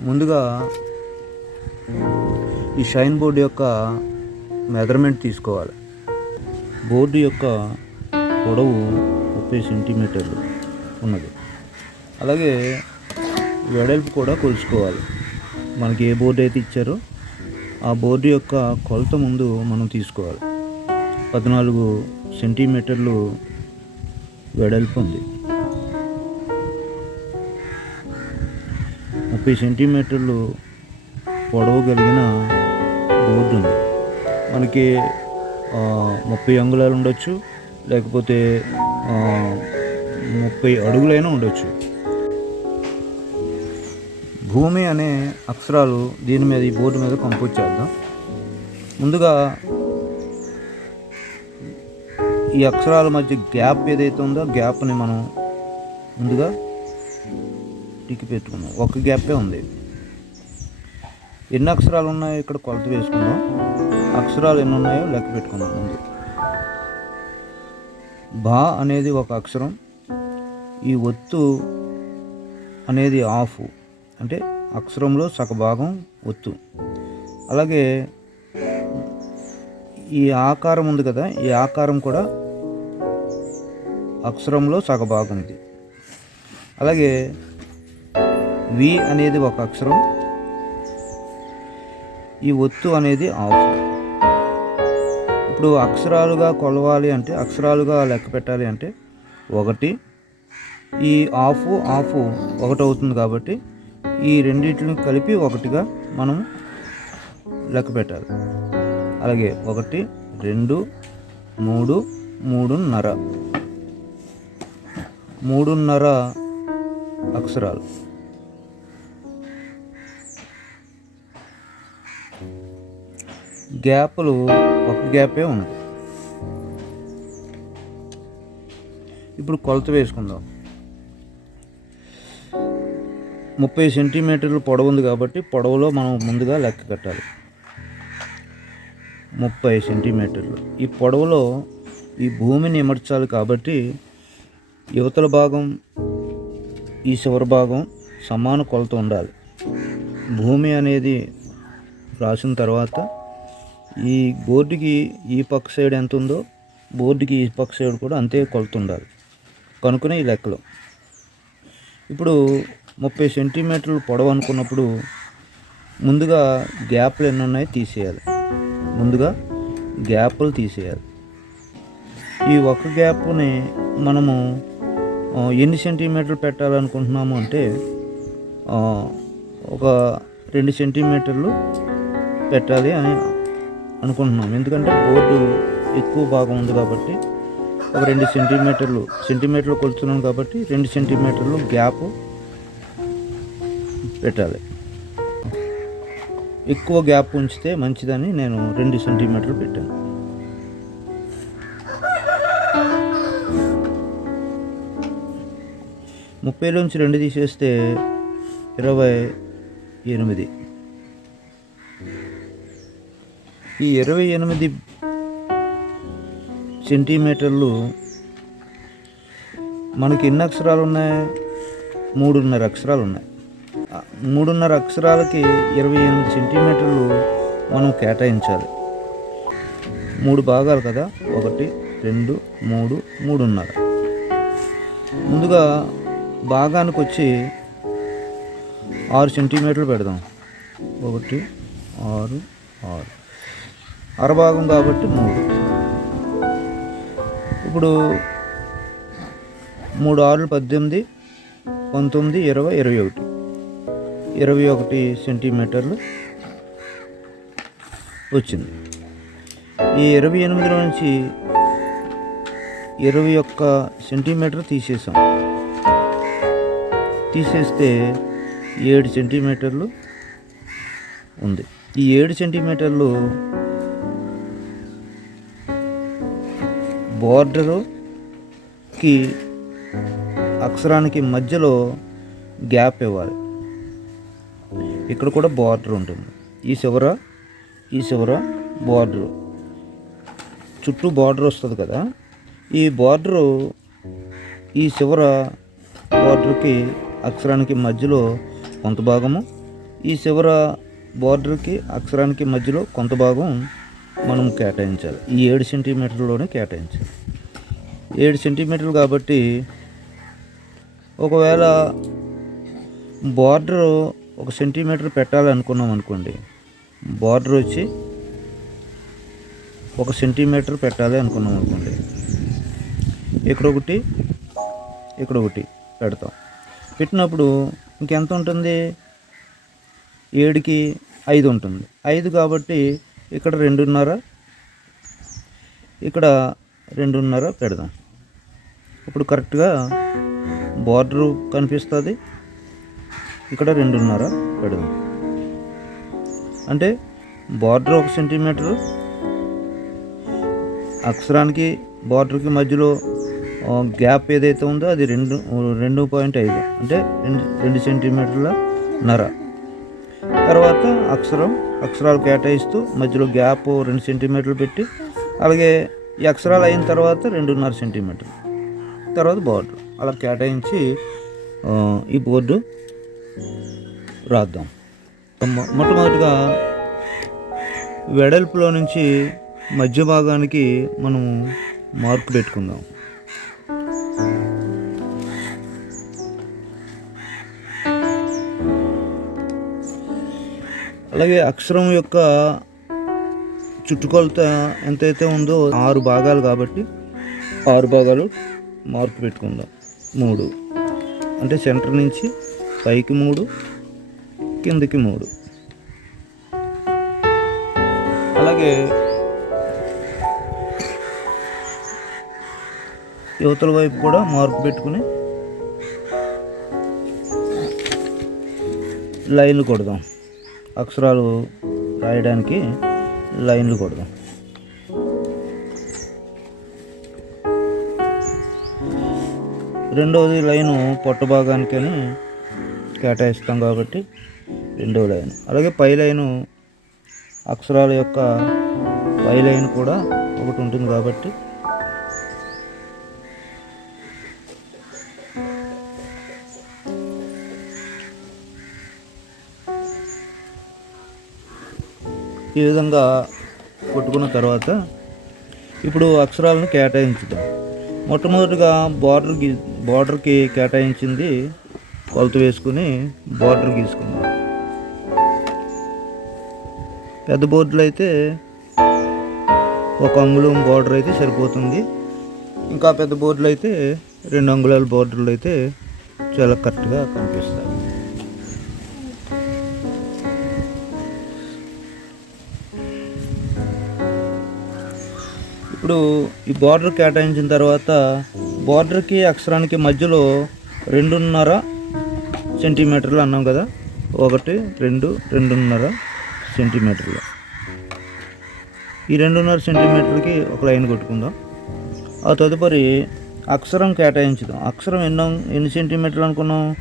ముందుగా ఈ shine board యొక్క మెజర్మెంట్ తీసుకోవాలి. బోర్డు యొక్క పొడవు ముప్పై సెంటీమీటర్లు ఉన్నది. అలాగే వెడల్పు కూడా కొలుచుకోవాలి. మనకి ఏ బోర్డు అయితే ఇచ్చారో ఆ బోర్డు యొక్క కొలత ముందు మనం తీసుకోవాలి. పద్నాలుగు సెంటీమీటర్లు వెడల్పు ఉంది. ముప్పై సెంటీమీటర్లు పొడవు కలిగిన బోర్డు ఉంది. మనకి ముప్పై అంగుళాలు ఉండొచ్చు లేకపోతే ముప్పై అడుగులైనా ఉండొచ్చు. భూమి అనే అక్షరాలు దీని మీద ఈ బోర్డు మీద కంపోజ్ చేద్దాం. ముందుగా ఈ అక్షరాల మధ్య గ్యాప్ ఏదైతే ఉందో గ్యాప్ని మనం ముందుగా టిక్ పెట్టుకుందాం ఒక గ్యాపే ఉంది. ఎన్ని అక్షరాలు ఉన్నాయో ఇక్కడ కొలత వేసుకుందాం. అక్షరాలు ఎన్ని ఉన్నాయో లెక్క పెట్టుకుందాం ముందు. బా అనేది ఒక అక్షరం. ఈ ఒత్తు అనేది ఆఫ్. అంటే అక్షరంలో సగభాగం ఒత్తు. అలాగే ఈ ఆకారం ఉంది కదా ఈ ఆకారం కూడా అక్షరంలో సగభాగం ఇది. అలాగే వి అనేది ఒక అక్షరం. ఈ ఒత్తు అనేది ఆఫ్. ఇప్పుడు అక్షరాలుగా కొలవాలి అంటే అక్షరాలుగా లెక్క పెట్టాలి అంటే ఒకటి ఈ ఆఫ్ ఆఫ్ ఒకటి అవుతుంది కాబట్టి ఈ రెండింటిని కలిపి ఒకటిగా మనం లెక్క పెట్టాలి. అలాగే ఒకటి రెండు మూడు మూడున్నర. మూడున్నర అక్షరాలు. గ్యాప్లు ఒక గ్యాపే ఉంది. ఇప్పుడు కొలత వేసుకుందాం. ముప్పై సెంటీమీటర్లు పొడవు ఉంది కాబట్టి పొడవులో మనం ముందుగా లెక్క కట్టాలి. ముప్పై సెంటీమీటర్లు. ఈ పొడవులో ఈ భూమిని ఇమర్చాలి కాబట్టి యువతల భాగం ఈ చివరి భాగం సమాన కొలత ఉండాలి. భూమి అనేది రాసిన తర్వాత ఈ బోర్డుకి ఈ పక్క సైడ్ ఎంత ఉందో బోర్డుకి ఈ పక్క సైడ్ కూడా అంతే కొలత ఉండాలి కనుక్కునే ఈ లెక్కలు. ఇప్పుడు ముప్పై సెంటీమీటర్లు పొడవు అనుకున్నప్పుడు ముందుగా గ్యాప్లు ఎన్ని ఉన్నాయో తీసేయాలి. ముందుగా గ్యాప్లు తీసేయాలి. ఈ ఒక గ్యాప్ని మనము ఎన్ని సెంటీమీటర్లు పెట్టాలనుకుంటున్నాము అంటే ఒక రెండు సెంటీమీటర్లు పెట్టాలి అని అనుకుంటున్నాం. ఎందుకంటే బోర్డు ఎక్కువ భాగం ఉంది కాబట్టి ఒక రెండు సెంటీమీటర్లు సెంటీమీటర్లు కొలుస్తున్నాం కాబట్టి రెండు సెంటీమీటర్లు గ్యాప్ పెట్టాలి. ఎక్కువ గ్యాప్ ఉంచితే మంచిదని నేను రెండు సెంటీమీటర్లు పెట్టాను. ముప్పైలోంచి రెండు తీసేస్తే ఇరవై ఎనిమిది. ఈ ఇరవై ఎనిమిది సెంటీమీటర్లు మనకి ఎన్ని అక్షరాలు ఉన్నాయి? మూడున్నర అక్షరాలు ఉన్నాయి. మూడున్నర అక్షరాలకి ఇరవై ఎనిమిది సెంటీమీటర్లు మనం కేటాయించాలి. మూడు భాగాలు కదా? ఒకటి రెండు మూడు మూడున్నర. ముందుగా భాగానికి వచ్చి ఆరు సెంటీమీటర్లు పెడదాం. ఒకటి ఆరు ఆరు. అరభాగం కాబట్టి మూడు. ఇప్పుడు మూడు ఆరులు పద్దెనిమిది పంతొమ్మిది ఇరవై ఇరవై ఒకటి. ఇరవై ఒకటి సెంటీమీటర్లు వచ్చింది. ఈ ఇరవై ఎనిమిదిలో నుంచి ఇరవై ఒక్క సెంటీమీటర్ తీసేసాం. తీసేస్తే ఏడు సెంటీమీటర్లు ఉంది. ఈ ఏడు సెంటీమీటర్లు బోర్డరుకి అక్షరానికి మధ్యలో గ్యాప్ ఇవ్వాలి. ఇక్కడ కూడా బార్డర్ ఉంటుంది. ఈ చివర ఈ చివర బార్డర్. చుట్టూ బార్డర్ వస్తుంది కదా. ఈ బార్డరు ఈ చివర బార్డర్కి అక్షరానికి మధ్యలో కొంత భాగము ఈ చివర బార్డర్కి అక్షరానికి మధ్యలో కొంత భాగం మనం కేటాయించాలి. ఈ ఏడు సెంటీమీటర్లోనే కేటాయించాలి. ఏడు సెంటీమీటర్లు కాబట్టి ఒకవేళ బార్డర్ ఒక సెంటీమీటర్ పెట్టాలనుకున్నాం అనుకోండి బార్డర్ వచ్చి ఒక సెంటీమీటర్ పెట్టాలి అనుకున్నాం అనుకోండి ఇక్కడ ఒకటి ఇక్కడ ఒకటి పెడతాం. పెట్టినప్పుడు ఇంకెంత ఉంటుంది? ఏడుకి ఐదు ఉంటుంది. ఐదు కాబట్టి ఇక్కడ రెండున్నర. ఇక్కడ రెండున్నర పెడదాం. ఇప్పుడు కరెక్ట్గా బార్డరు కనిపిస్తుంది. ఇక్కడ రెండున్నర పెడదాం. అంటే బార్డర్ ఒక సెంటీమీటరు. అక్షరానికి బార్డర్కి మధ్యలో గ్యాప్ ఏదైతే ఉందో అది రెండు రెండు పాయింట్ ఐదు. అంటే రెండు రెండు సెంటీమీటర్ల నర. తర్వాత అక్షరం అక్షరాలు కేటాయిస్తూ మధ్యలో గ్యాప్ రెండు సెంటీమీటర్లు పెట్టి అలాగే ఈ అక్షరాలు అయిన తర్వాత రెండున్నర సెంటీమీటర్లు. తర్వాత బోర్డు. అలా కేటాయించి ఈ బోర్డు రాద్దాం. మొట్టమొదటిగా వెడల్పులో నుంచి మధ్య భాగానికి మనము మార్పు పెట్టుకుందాం. అలాగే అక్షరం యొక్క చుట్టుకొలత ఎంతైతే ఉందో ఆరు భాగాలు కాబట్టి ఆరు భాగాలు మార్పు పెట్టుకుందాం. మూడు. అంటే సెంటర్ నుంచి పైకి మూడు కిందకి మూడు. అలాగే యువతల వైపు కూడా మార్పు పెట్టుకుని లైన్లు కొడదాం. అక్షరాలు రాయడానికి లైన్లు కొడదాం. రెండవది లైను పొట్ట భాగానికని కేటాయిస్తాం కాబట్టి రెండవ లైన్. అలాగే పై లైను అక్షరాల యొక్క పై లైన్ కూడా ఒకటి ఉంటుంది కాబట్టి ఈ విధంగా కొట్టుకున్న తర్వాత ఇప్పుడు అక్షరాలను కేటాయించుదాం మొట్టమొదటిగా బార్డర్ గీ బార్డర్కి కేటాయించింది కొలత వేసుకుని బార్డర్ గీసుకుందాం. పెద్ద బోర్డులు అయితే ఒక అంగుళం బార్డర్ అయితే సరిపోతుంది. ఇంకా పెద్ద బోర్డులు అయితే రెండు అంగుళాల బార్డర్లు అయితే చాలా కరెక్ట్గా కనిపిస్తాయి. ఇప్పుడు ఈ బార్డర్ కేటాయించిన తర్వాత బార్డర్కి అక్షరానికి మధ్యలో రెండున్నర సెంటీమీటర్లు అన్నాం కదా? ఒకటి రెండు రెండున్నర సెంటీమీటర్లు ఈ రెండున్నర సెంటీమీటర్కి ఒక లైన్ కొట్టుకుందాం. ఆ తదుపరి అక్షరం కేటాయించుదాం. అక్షరం ఎన్నో ఎన్ని సెంటీమీటర్లు అనుకున్నాం?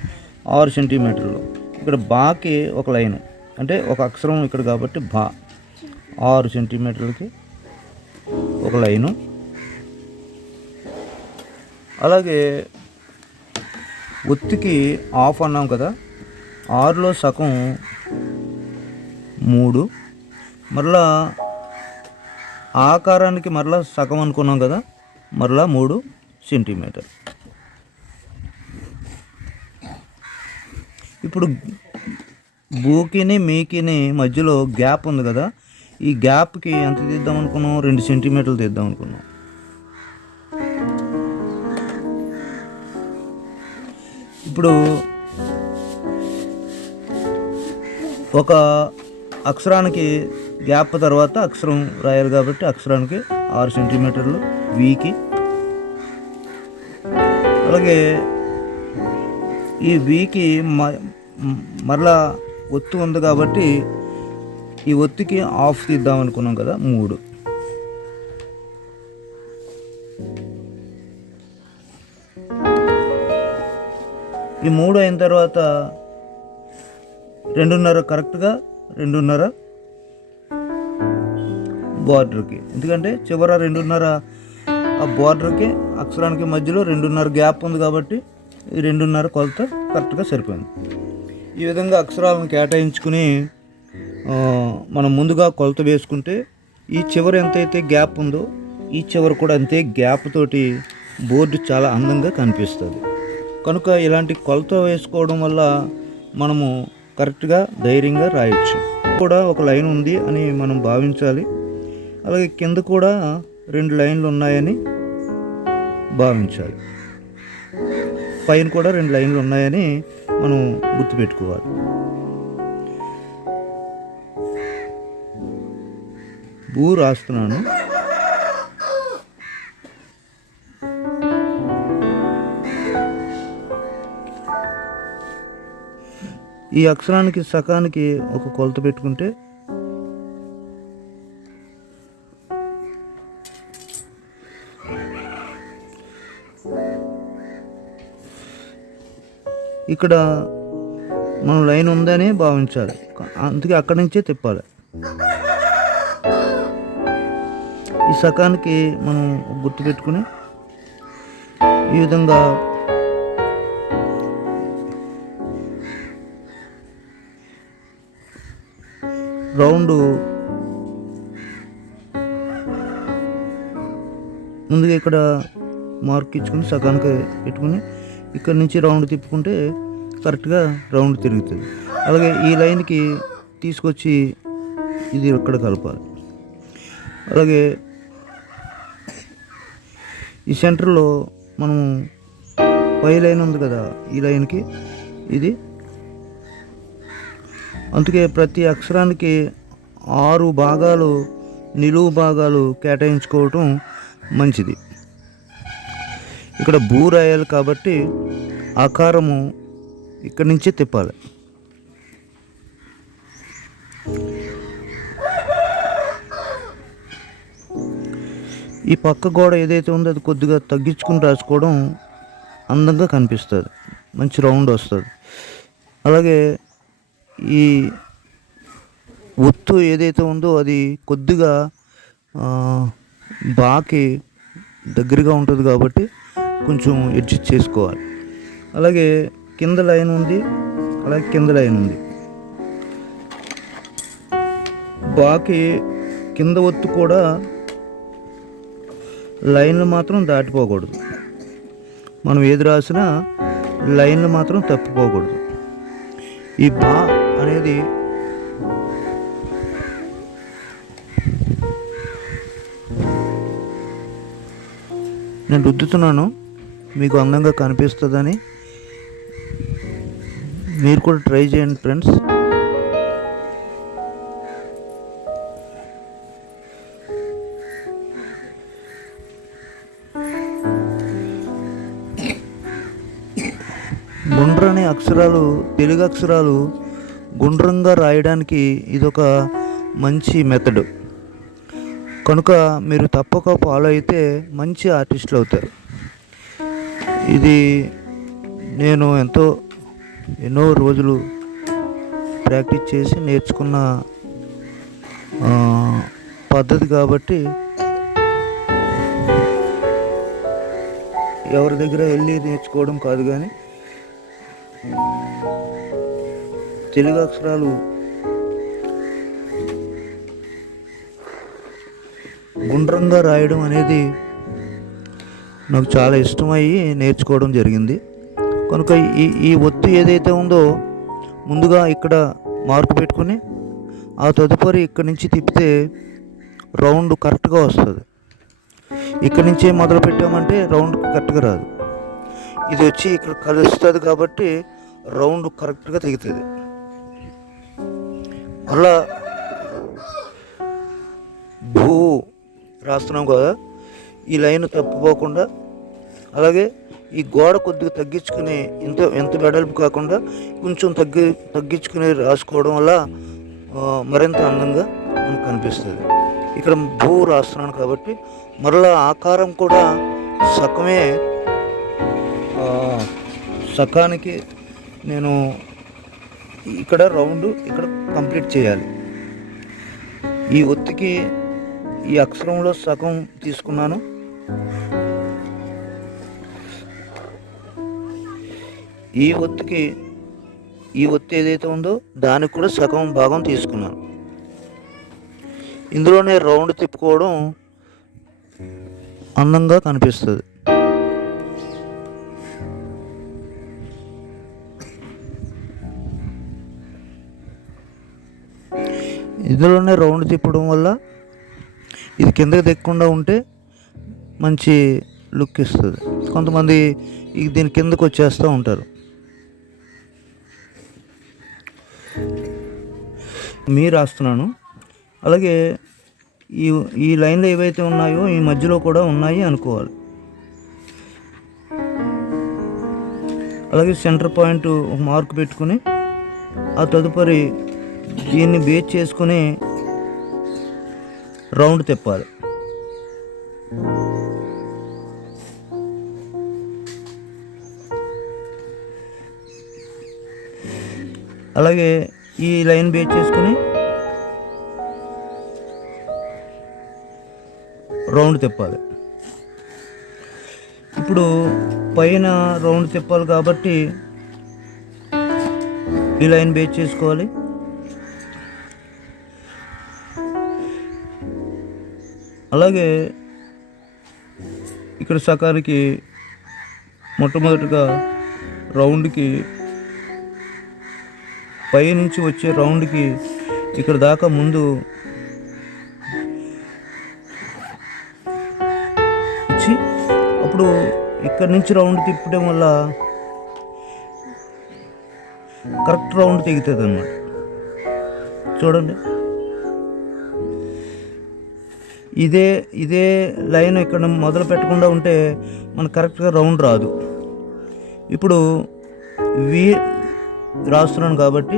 ఆరు సెంటీమీటర్లు ఇక్కడ బాకి ఒక లైను. అంటే ఒక అక్షరం ఇక్కడ కాబట్టి బా. ఆరు సెంటీమీటర్లకి ఒక లైను. అలాగే ఒత్తికి ఆఫ్ అన్నాం కదా ఆరులో సగం మూడు మరలా ఆకారానికి మరలా సగం అనుకున్నాం కదా మరలా మూడు సెంటీమీటర్. ఇప్పుడు బూకిని మీకిని మధ్యలో గ్యాప్ ఉంది కదా ఈ గ్యాప్కి ఎంత తీద్దాం అనుకున్నాం రెండు సెంటీమీటర్లు తీద్దాం అనుకున్నాం ఇప్పుడు ఒక అక్షరానికి గ్యాప్ తర్వాత అక్షరం రాయాలి కాబట్టి అక్షరానికి ఆరు సెంటీమీటర్లు వీకి. అలాగే ఈ వీకి మ- మరలా ఒత్తు ఉంది కాబట్టి ఈ ఒత్తికి ఆఫ్ తీద్దాం అనుకున్నాం కదా మూడు. ఈ మూడు అయిన తర్వాత రెండున్నర కరెక్ట్గా రెండున్నర బార్డర్కి. ఎందుకంటే చివర రెండున్నర ఆ బార్డర్కి అక్షరానికి మధ్యలో రెండున్నర గ్యాప్ ఉంది కాబట్టి ఈ రెండున్నర కొలత కరెక్ట్గా సరిపోయింది. ఈ విధంగా అక్షరాలను కేటాయించుకుని మనం ముందుగా కొలత వేసుకుంటే ఈ చివరి ఎంతైతే గ్యాప్ ఉందో ఈ చివరి కూడా అంతే గ్యాప్ తోటి బోర్డు చాలా అందంగా కనిపిస్తుంది. కనుక ఇలాంటి కొలత వేసుకోవడం వల్ల మనము కరెక్ట్గా ధైర్యంగా రాయొచ్చు. కూడా ఒక లైన్ ఉంది అని మనం భావించాలి. అలాగే కింద కూడా రెండు లైన్లు ఉన్నాయని భావించాలి. పైన కూడా రెండు లైన్లు ఉన్నాయని మనం గుర్తుపెట్టుకోవాలి. భూ రాస్తున్నాను. ఈ అక్షరానికి సకానికి ఒక కొలత పెట్టుకుంటే ఇక్కడ మనం లైన్ ఉందని భావించాలి. అందుకే అక్కడి నుంచే తిప్పాలి. ఈ సకానికి మనం గుర్తుపెట్టుకుని ఈ విధంగా రౌండ్ ముందుగా ఇక్కడ మార్క్ ఇచ్చుకుని సగానికి పెట్టుకుని ఇక్కడ నుంచి రౌండ్ తిప్పుకుంటే కరెక్ట్గా రౌండ్ తిరుగుతుంది. అలాగే ఈ లైన్కి తీసుకొచ్చి ఇది ఇక్కడ కలపాలి. అలాగే ఈ సెంటర్లో మనం పై లైన్ ఉంది కదా ఈ లైన్కి ఇది. అందుకే ప్రతి అక్షరానికి ఆరు భాగాలు నిలువు భాగాలు కేటాయించుకోవటం మంచిది. ఇక్కడ భూ రాయాలి కాబట్టి ఆకారము ఇక్కడి నుంచే తిప్పాలి. ఈ పక్క గోడ ఏదైతే ఉందో అది కొద్దిగా తగ్గించుకుని రాసుకోవడం అందంగా కనిపిస్తుంది. మంచి రౌండ్ వస్తుంది. అలాగే ఈ ఒత్తు ఏదైతే ఉందో అది కొద్దిగా బాకి దగ్గరగా ఉంటుంది కాబట్టి కొంచెం అడ్జస్ట్ చేసుకోవాలి. అలాగే కింద లైన్ ఉంది. అలాగే కింద లైన్ ఉంది. బాకి కింద ఒత్తు కూడా లైన్లు మాత్రం దాటిపోకూడదు. మనం ఏది రాసినా లైన్లు మాత్రం తప్పిపోకూడదు. ఈ బా అనేది నేను రుద్దుతున్నాను. మీకు అందంగా కనిపిస్తుందని మీరు కూడా ట్రై చేయండి ఫ్రెండ్స్. గుండ్రని అక్షరాలు తెలుగు అక్షరాలు గుండ్రంగా రాయడానికి ఇదొక మంచి మెథడ్ కనుక మీరు తప్పక ఫాలో అయితే మంచి ఆర్టిస్టులు అవుతారు. ఇది నేను ఎంతో ఎన్నో రోజులు ప్రాక్టీస్ చేసి నేర్చుకున్న పద్ధతి కాబట్టి ఎవరి దగ్గర వెళ్ళి నేర్చుకోవడం కాదు కానీ తెలుగు అక్షరాలు గుండ్రంగా రాయడం అనేది నాకు చాలా ఇష్టమయ్యి నేర్చుకోవడం జరిగింది. కనుక ఈ ఈ ఒత్తు ఏదైతే ఉందో ముందుగా ఇక్కడ మార్కు పెట్టుకుని ఆ తదుపరి ఇక్కడి నుంచి తిప్పితే రౌండ్ కరెక్ట్గా వస్తుంది. ఇక్కడి నుంచే మొదలు పెట్టామంటే రౌండ్ కరెక్ట్గా రాదు. ఇది వచ్చి ఇక్కడ కలుస్తుంది కాబట్టి రౌండ్ కరెక్ట్గా తెగుతుంది. మళ్ళా భూ రాస్తున్నాం కదా ఈ లైన్ తప్పిపోకుండా అలాగే ఈ గోడ కొద్దిగా తగ్గించుకుని ఇంత ఎంత వెడల్పు కాకుండా కొంచెం తగ్గి తగ్గించుకుని రాసుకోవడం వల్ల మరింత అందంగా మనకు కనిపిస్తుంది. ఇక్కడ భూ రాస్తున్నాను కాబట్టి మరలా ఆకారం కూడా సగమే సకానికి నేను ఇక్కడ రౌండ్ ఇక్కడ కంప్లీట్ చేయాలి. ఈ ఒత్తికి ఈ అక్షరంలో సగం తీసుకున్నాను. ఈ ఒత్తికి ఈ ఒత్తి ఏదైతే ఉందో దానికి కూడా సగం భాగం తీసుకున్నాను. ఇందులోనే రౌండ్ తిప్పుకోవడం అందంగా కనిపిస్తుంది. ఇందులోనే రౌండ్ తిప్పడం వల్ల ఇది కిందకి తెక్కకుండా ఉంటే మంచి లుక్ ఇస్తుంది. కొంతమంది దీని కిందకు వచ్చేస్తూ ఉంటారు. మీ రాస్తున్నాను. అలాగే ఈ ఈ లైన్లు ఏవైతే ఉన్నాయో ఈ మధ్యలో కూడా ఉన్నాయి అనుకోవాలి. అలాగే సెంటర్ పాయింట్ ఒక మార్క్ పెట్టుకుని ఆ తదుపరి దీన్ని బేస్ చేసుకుని రౌండ్ తిప్పాలి. అలాగే ఈ లైన్ బేస్ చేసుకుని రౌండ్ తిప్పాలి. ఇప్పుడు పైన రౌండ్ తిప్పాలి కాబట్టి ఈ లైన్ బేస్ చేసుకోవాలి. అలాగే ఇక్కడ సకానికి మొట్టమొదటిగా రౌండ్కి పై నుంచి వచ్చే రౌండ్కి ఇక్కడ దాకా ముందు ఇచ్చి అప్పుడు ఇక్కడ నుంచి రౌండ్ తిప్పడం వల్ల కరెక్ట్ రౌండ్ తెగుతుంది అన్నమాట చూడండి. ఇదే ఇదే లైన్ ఇక్కడ మొదలు పెట్టకుండా ఉంటే మనకు కరెక్ట్గా రౌండ్ రాదు. ఇప్పుడు వి రాస్తున్నాను కాబట్టి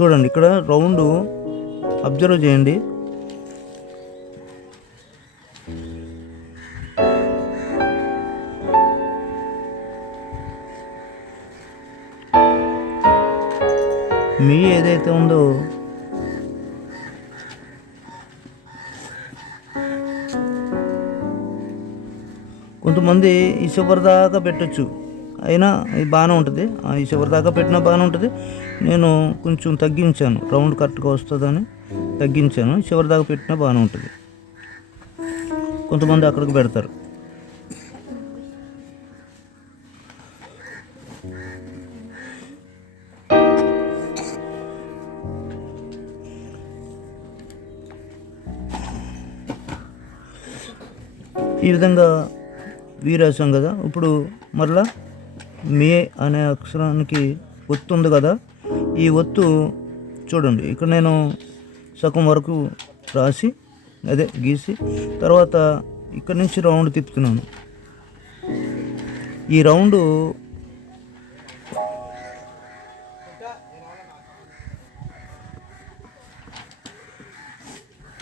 చూడండి ఇక్కడ రౌండ్ అబ్జర్వ్ చేయండి. మీ ఏదైతే ఉందో కొంతమంది ఇసుపరదాకా పెట్టచ్చు. అయినా ఇది బాగానే ఉంటుంది. ఆ ఈ చివరి దాకా పెట్టినా బాగానే ఉంటుంది. నేను కొంచెం తగ్గించాను. రౌండ్ కరెక్ట్గా వస్తుందని తగ్గించాను. చివరి దాకా పెట్టినా బాగానే ఉంటుంది. కొంతమంది అక్కడికి పెడతారు. ఈ విధంగా వీరేసాం కదా. ఇప్పుడు మరలా మే అనే అక్షరానికి ఒత్తు ఉంది కదా ఈ ఒత్తు చూడండి. ఇక్కడ నేను సగం వరకు రాసి అదే గీసి తర్వాత ఇక్కడ నుంచి రౌండ్ తిప్పుతున్నాను. ఈ రౌండ్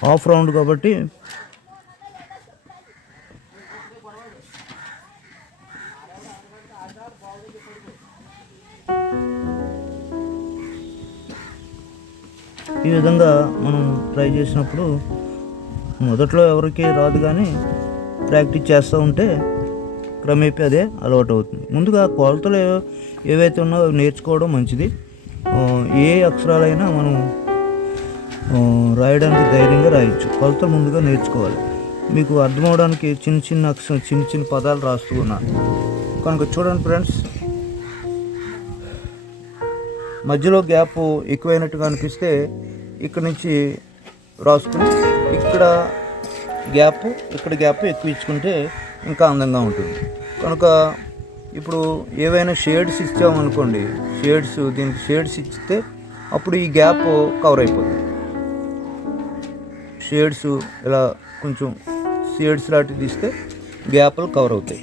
హాఫ్ రౌండ్ కాబట్టి ఈ విధంగా మనం ట్రై చేసినప్పుడు మొదట్లో ఎవరికి రాదు కానీ ప్రాక్టీస్ చేస్తూ ఉంటే క్రమేపీ అదే అలవాటు అవుతుంది ముందుగా కొలతలు ఏవైతే ఉన్నాయో అవి నేర్చుకోవడం మంచిది. ఏ అక్షరాలైనా మనం రాయడానికి ధైర్యంగా రాయొచ్చు. కొలతలు ముందుగా నేర్చుకోవాలి. మీకు అర్థమవడానికి చిన్న చిన్న అక్షరం చిన్న చిన్న పదాలు రాస్తూ ఉన్నాను కనుక చూడండి ఫ్రెండ్స్. మధ్యలో గ్యాప్ ఎక్కువైనట్టుగా అనిపిస్తే ఇక్కడ నుంచి రాసుకుని ఇక్కడ గ్యాప్ ఇక్కడ గ్యాప్ ఎక్కువ ఇచ్చుకుంటే ఇంకా అందంగా ఉంటుంది. కనుక ఇప్పుడు ఏవైనా షేడ్స్ ఇచ్చామనుకోండి షేడ్స్ దీనికి షేడ్స్ ఇస్తే అప్పుడు ఈ గ్యాప్ కవర్ అయిపోతుంది. షేడ్స్ ఇలా కొంచెం షేడ్స్ లాంటివి తీస్తే గ్యాప్లు కవర్ అవుతాయి.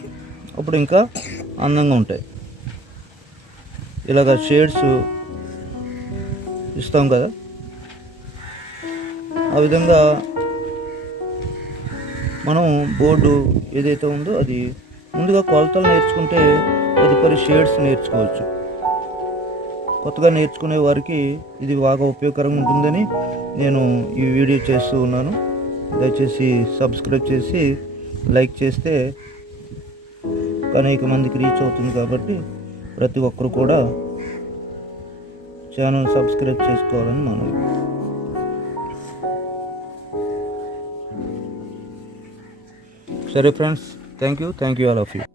అప్పుడు ఇంకా అందంగా ఉంటాయి. ఇలాగ షేడ్స్ ఇస్తాం కదా. ఆ విధంగా మనం బోర్డు ఏదైతే ఉందో అది ముందుగా కొలతలు నేర్చుకుంటే తదుపరి షేడ్స్ నేర్చుకోవచ్చు. కొత్తగా నేర్చుకునే వారికి ఇది బాగా ఉపయోగకరంగా ఉంటుందని నేను ఈ వీడియో చేస్తూ ఉన్నాను. దయచేసి సబ్స్క్రైబ్ చేసి లైక్ చేస్తే అనేక మందికి రీచ్ అవుతుంది కాబట్టి ప్రతి ఒక్కరు కూడా ఛానల్ సబ్స్క్రైబ్ చేసుకోవాలని మనవి. reference thank you. Thank you all of you.